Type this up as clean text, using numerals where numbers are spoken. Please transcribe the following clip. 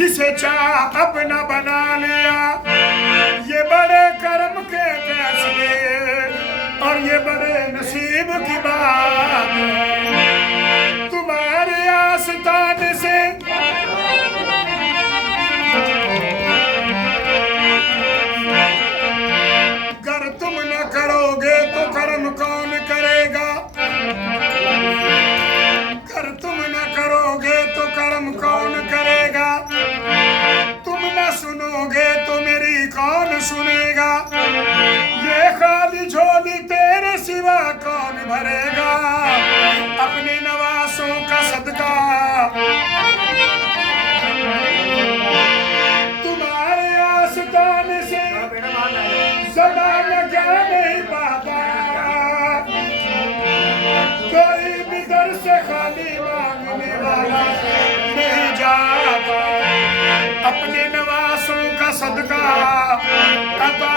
जिसे चाह अपना बना लिया। ये बड़े कर्म के फैसले और ये बड़े नसीब की बात है। तुम्हारे आस्ताने से अगर तुम न करोगे तो कर्म कौन करेगा? अगर तुम न करोगे तो कर्म कौन करेगा? तुम न सुनोगे तो मेरी कौन सुनेगा? ये खाली झोली तेरे सिवा कौन भरेगा? अपने नवासों का सदका तुम्हारे आस्ताने से ज़माना क्या नहीं पाता। कोई भी दर से खाली मांगने वाला नहीं जाता। अपने नवासों का सदका अता